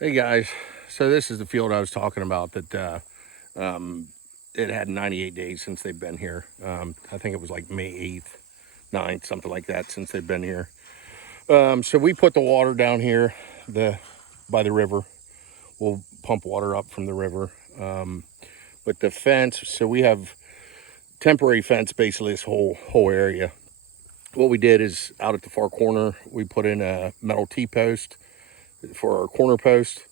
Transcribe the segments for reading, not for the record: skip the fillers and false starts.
Hey guys, so this is the field I was talking about that it had 98 days since they've been here. I think it was like May 8th, 9th, something like that since they've been here. So we put the water down here by the river. We'll pump water up from the river. But the fence, so we have temporary fence basically this whole area. What we did is out at the far corner, we put in a metal T-post for our corner post.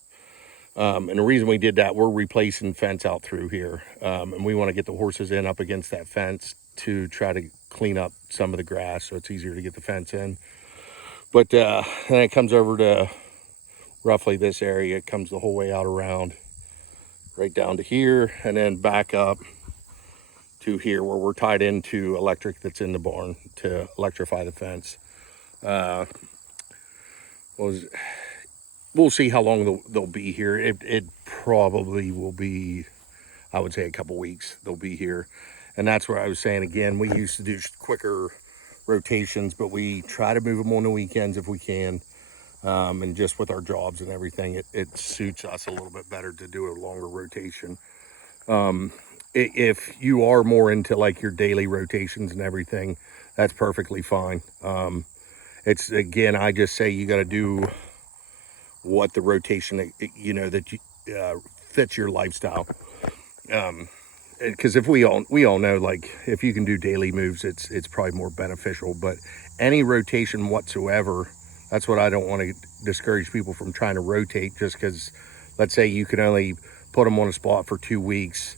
And the reason we did that, we're replacing fence out through here. And we want to get the horses in up against that fence to try to clean up some of the grass so it's easier to get the fence in. But then it comes over to roughly this area. It comes the whole way out around, right down to here, and then back up to here where we're tied into electric that's in the barn to electrify the fence. We'll see how long they'll be here. It probably will be, I would say, a couple weeks they'll be here. And that's where I was saying again, we used to do quicker rotations, but we try to move them on the weekends if we can. And just with our jobs and everything, it suits us a little bit better to do a longer rotation. If you are more into like your daily rotations and everything, that's perfectly fine. It's, again, I just say you got to do what the rotation, that fits your lifestyle. Because if we all know, like, if you can do daily moves, it's probably more beneficial. But any rotation whatsoever, that's what I don't want to discourage people from trying to rotate. Just because, let's say you can only put them on a spot for 2 weeks,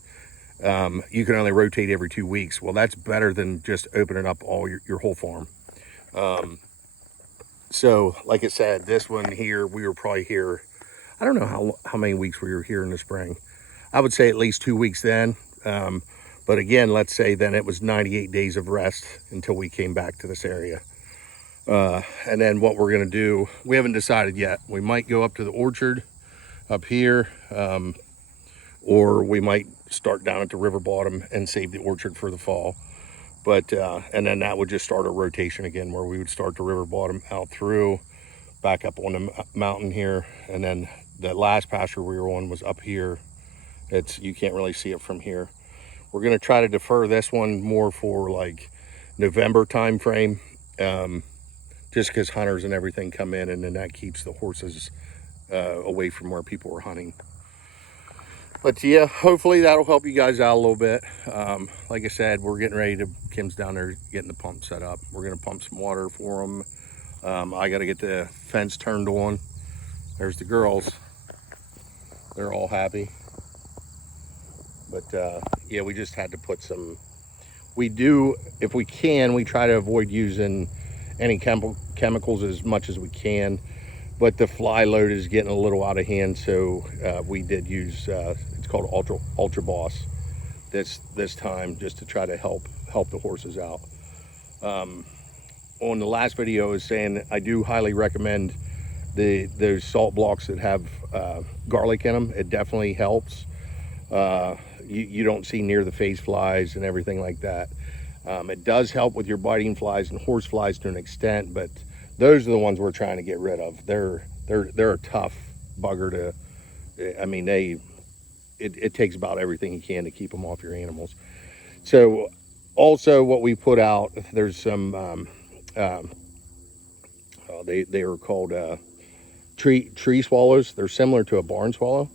you can only rotate every 2 weeks. Well, that's better than just opening up all your whole farm. So like I said, this one here, we were probably here, I don't know how many weeks we were here in the spring. I would say at least 2 weeks then. But again, let's say then it was 98 days of rest until we came back to this area. And then what we're going to do, we haven't decided yet. We might go up to the orchard up here, or we might start down at the river bottom and save the orchard for the fall. But and then that would just start a rotation again, where we would start the river bottom out through, back up on the mountain here, and then the last pasture we were on was up here. You can't really see it from here. We're going to try to defer this one more for like November time frame, just because hunters and everything come in, and then that keeps the horses away from where people are hunting. But yeah, hopefully that'll help you guys out a little bit. Like I said, we're getting ready to, Kim's down there getting the pump set up. We're going to pump some water for them. I got to get the fence turned on. There's the girls. They're all happy. But yeah, we just had to put some, we do, if we can, we try to avoid using any chemicals as much as we can. But the fly load is getting a little out of hand, so we did use, it's called Ultra Boss this time, just to try to help the horses out. On the last video I was saying I do highly recommend those salt blocks that have garlic in them. It definitely helps. You don't see near the face flies and everything like that. It does help with your biting flies and horse flies to an extent, but those are the ones we're trying to get rid of. They're a tough bugger to, I mean, it takes about everything you can to keep them off your animals. So also what we put out, there's some, they are called tree swallows. They're similar to a barn swallow.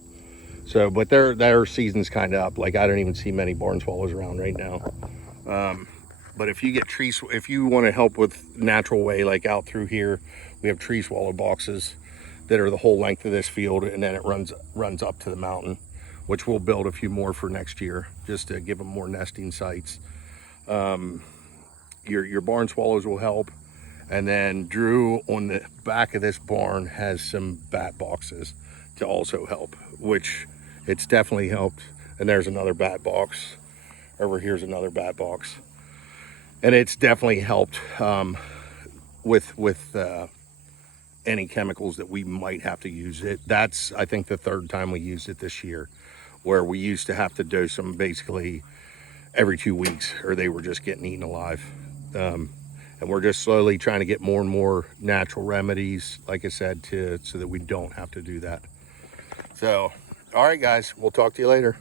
So, but their season's kind of up. Like, I don't even see many barn swallows around right now. But if you get if you want to help with natural way, like out through here, we have tree swallow boxes that are the whole length of this field, and then it runs up to the mountain, which we'll build a few more for next year, just to give them more nesting sites. Your barn swallows will help. And then Drew on the back of this barn has some bat boxes to also help, which it's definitely helped. And there's another bat box. Over here's another bat box. And it's definitely helped with any chemicals that we might have to use. That's, I think, the third time we used it this year, where we used to have to dose them basically every 2 weeks, or they were just getting eaten alive. And we're just slowly trying to get more and more natural remedies, like I said, so that we don't have to do that. So, all right, guys, we'll talk to you later.